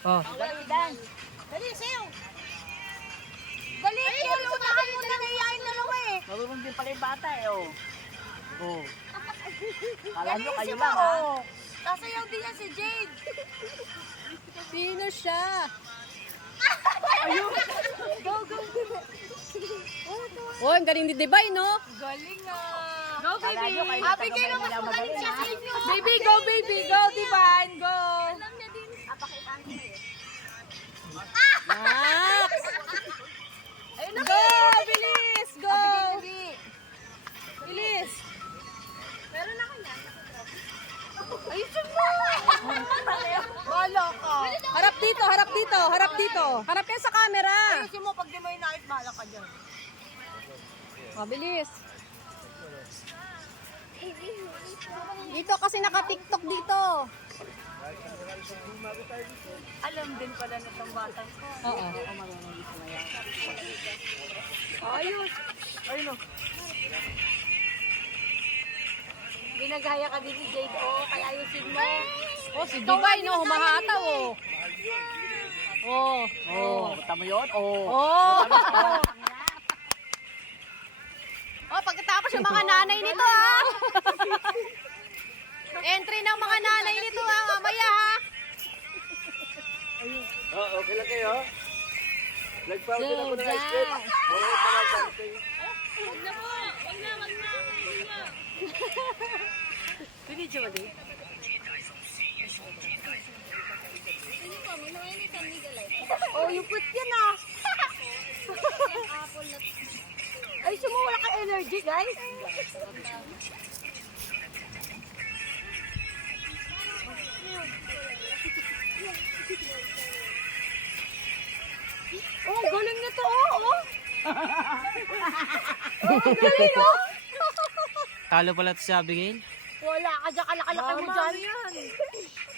Oh. Dali, Dan. Dali, sayo. Dali, Kel. Unahan mo na nahiyain dalawa eh. Marunong din pala yung bata eh, oh. Oh. Kala nyo Dali, kayo si lang, ha? Mao. Sasayaw din yan si Jade. Sino siya? Ayun. Go, go, go. Oh, ang galing ni Debay, no? Galing ah. Go, Kala nyo kayo Bigay talaga naman Manila magaling magaling, siya ha? sa inyo. Baby, go, baby. Go, Divine. Go. Alam niya din. Pakitaan ko eh. Max. Ayun na. Go, bilis. Go. Dali. Bilis. Meron ako yan. Ayusin mo. Bala ka. Harap dito, harap dito, harap dito. Harap yan sa camera. Ayusin mo pag di mo inakit, bala ka dyan. Oh, bilis. Dito kasi naka-tiktok dito. Alam din pala na itong batang ko. Oo. Ayos. Ayun o. Binagaya ka din ni Jade, oh. Kaya ayusin mo. Oh, si Divine, no? Humahataw, oh. Oh. Oh, tama yun? Oh. Oh. Oh, pagkatapos yung mga nanay nito, ha? Entry ng mga nanay nito, ha? Mamaya, ha? Oh, okay lang kayo? Nag-powder ako ng ice cream. Okay pa lang something. Pinidyo ba din? Oh, yung put yan ah. Ay, wala ka energy, guys. Oh, galing na to, oh. Oh, galing, oh. Talo pala to si Abigail. Wala ka dyan, kalakalaki mo dyan.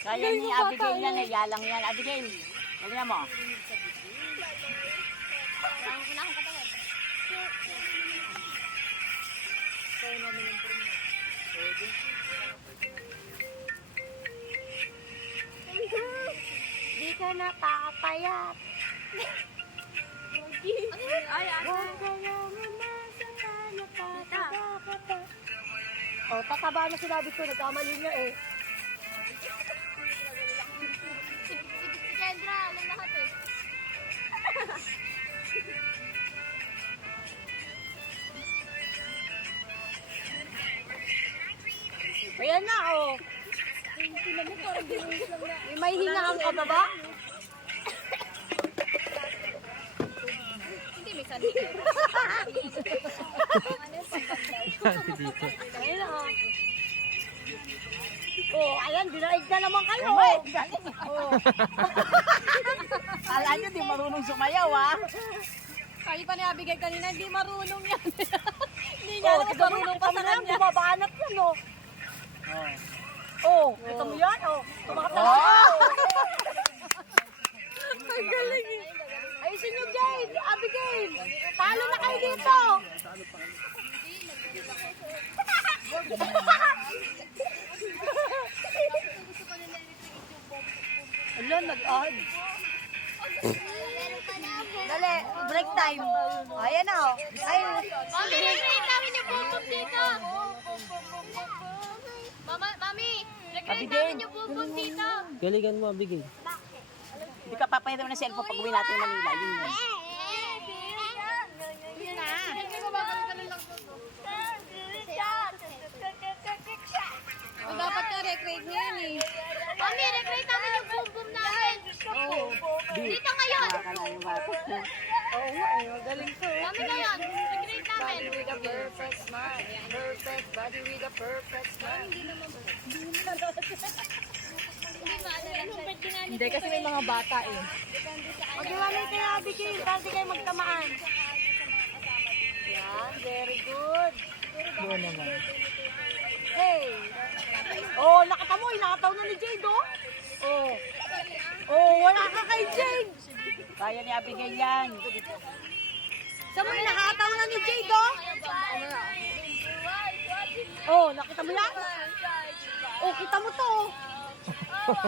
Kaya ni Abigail yan, eh. Yalang yan. Abigail, galingan mo. Di ka napapayat. Ay, oh, tataba na sinabi ko, nagkamali niya eh. Si Kendra, alam lahat eh. Ayan na, oh. May hingaan ka ba ba? Hindi, may sandi ka. Dito. Ayun na, oh. Oh, ayan, dinaig na naman kayo. Oh, galing. Oh. Kala nyo di marunong sumayaw, ha? Kali pa ni Abigail kanina, hindi marunong yan. Hindi niya Oh, alam kung tignan mo, marunong nakita pa mo sa yan, kanya. bumabanat yan, oh. Oh. Oh, kita mo yan, oh. Tumakatawa. Oh! Ang galing eh. Ayusin nyo, Jade, Abigail. Talo na kayo dito. Ala, nag-add. Dali, break time. Ayan na, oh. Ay, Mami, nag-rate namin yung bumbum dito. Mami, nag-rate Abigail. namin yung bumbum dito. Galingan mo, Abigail. Hindi ka papayad ng cellphone pag uwi natin ng Manila. Yun yun. Yun na. Oh, dapat nga recreate niya yan, eh. Mami, nag-rate namin yung bumbum namin. Dito ngayon. Nakakala yung bata. oo nga, eh. Galing to. Mami ngayon, nag-rate namin. Body with a perfect smile. Perfect body with a perfect smile. Hindi, kasi may mga bata, eh. Mag-iwalay kayo, Abigail, para di kayo magtamaan. Yan, very good. Buwan naman. Hey! Oh, nakita mo, inakataw na ni Jade, oh. Oh. Oh, wala ka kay Jade. Kaya ni Abigail yan. Saan mo inakataw na ni Jade, oh? Oh, nakita mo yan? Oh, kita mo to. Oh.